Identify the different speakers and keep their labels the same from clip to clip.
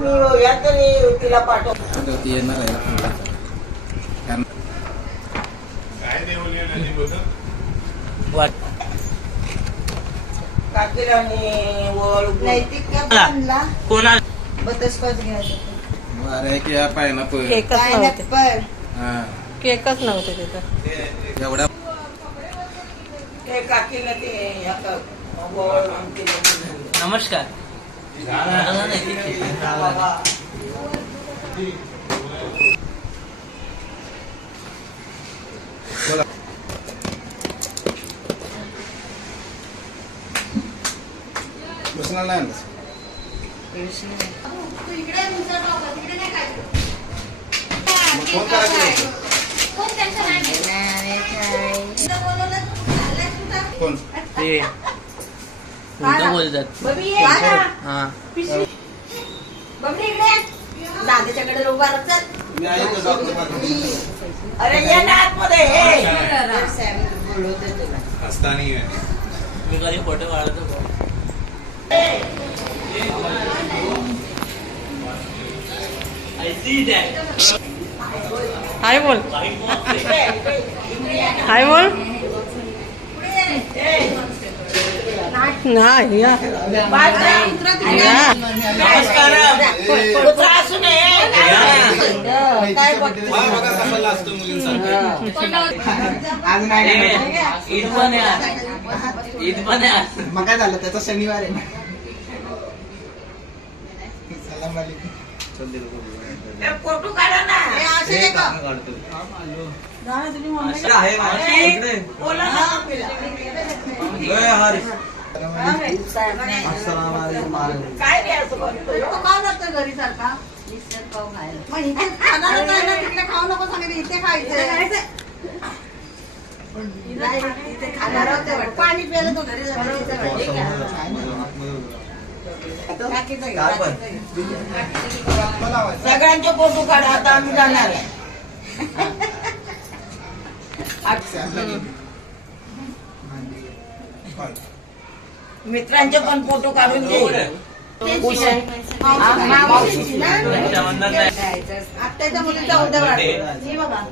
Speaker 1: मी या तरी तिला पाठव
Speaker 2: ती येणार आहे
Speaker 1: वळ
Speaker 3: नैतिक का
Speaker 4: कोणा
Speaker 3: घ्यायचं
Speaker 2: अरे की पायनापल
Speaker 5: केकच नव्हते.
Speaker 2: हा.
Speaker 5: केकच नव्हते तिथं.
Speaker 2: एवढ्या
Speaker 1: ते काकीला ते ह्या का- वळ आणि ते लग्न
Speaker 4: नमस्कार.
Speaker 2: कृष्णाला नाही आणलंस? मग फोन करायचं कोण
Speaker 4: ते उलट बोलतात हा
Speaker 3: दादाच्याकडे उभा राहतात
Speaker 2: मी आहे.
Speaker 1: अरे ये ना आतमध्ये. हे.
Speaker 3: बोलवते तुला
Speaker 2: असताना ये.
Speaker 4: मी कधी फोटो काढतो.
Speaker 5: हाय बोल. हाय बोल. या.
Speaker 2: आज नाही.
Speaker 4: ईद पण ईद पण
Speaker 6: मग काय झालं त्याचा शनिवार आहे सलाम
Speaker 1: फोटो काढा ना
Speaker 3: आहे घरी सारखा मिसळ पाव खायला मग इथे तिकडे खाऊ नको सांगितलं इथे खायचं नाही, इथे खाणार होते वाटतं. पाणी प्यायला तो घरी.
Speaker 1: सगळ्यांचे फोटो काढा आता आम्ही जाणार आहे मित्रांचे पण फोटो काढून घे
Speaker 3: मुलीचा उद्या. हे बघा.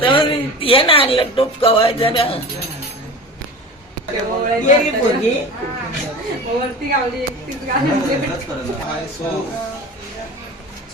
Speaker 1: तर ये ना लड्डूप कवाय जरा पोरगी
Speaker 2: सो. Zero point.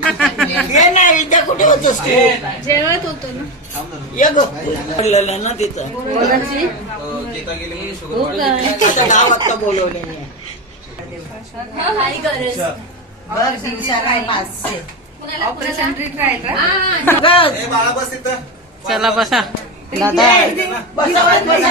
Speaker 3: हे बघा, पूजा. उठव.
Speaker 4: आईला फक्त
Speaker 1: ये ना इथे कुठे होतोस तू?
Speaker 5: जेवत होतो ना.
Speaker 1: ये ग ना तिथं.
Speaker 2: शुगर वाढली.
Speaker 1: आता गावात का? बोलवले नाही
Speaker 3: दिवसाला पाचशे.
Speaker 2: बस इथं.
Speaker 5: चला बसा.
Speaker 1: बसावत बसा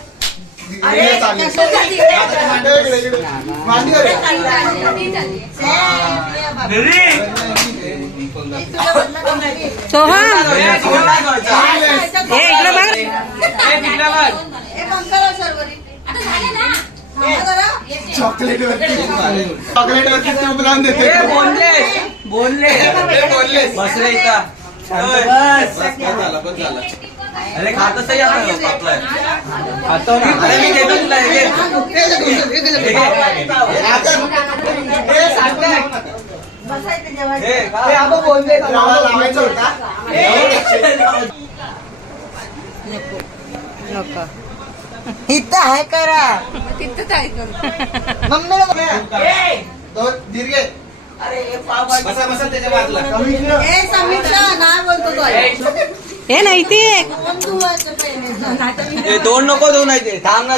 Speaker 5: सोहम? इकडे बघ.
Speaker 3: हे जरा.
Speaker 6: चॉकलेट वरती चॉकलेट वरती. तूप लावून देते.
Speaker 4: बोलले बोलले
Speaker 2: बोलले
Speaker 4: बस रे इथं.
Speaker 2: बस बस झाला बस झाला. अरे खातच. खातो ना अरे मी घेतो तुला हे घे. हे घे.
Speaker 3: बसायचं जेवायचं.
Speaker 2: हे, खा.
Speaker 6: रवा लावायचा होता
Speaker 5: नको.
Speaker 3: इथं आहे करा.
Speaker 4: तिथंच आहे
Speaker 6: दीर्घे
Speaker 1: अरे हे
Speaker 3: समीक्षा नाही बोलतो तो.
Speaker 5: हे नाही ते.
Speaker 2: हे दोन नको दोन आहे ते. थांब ना.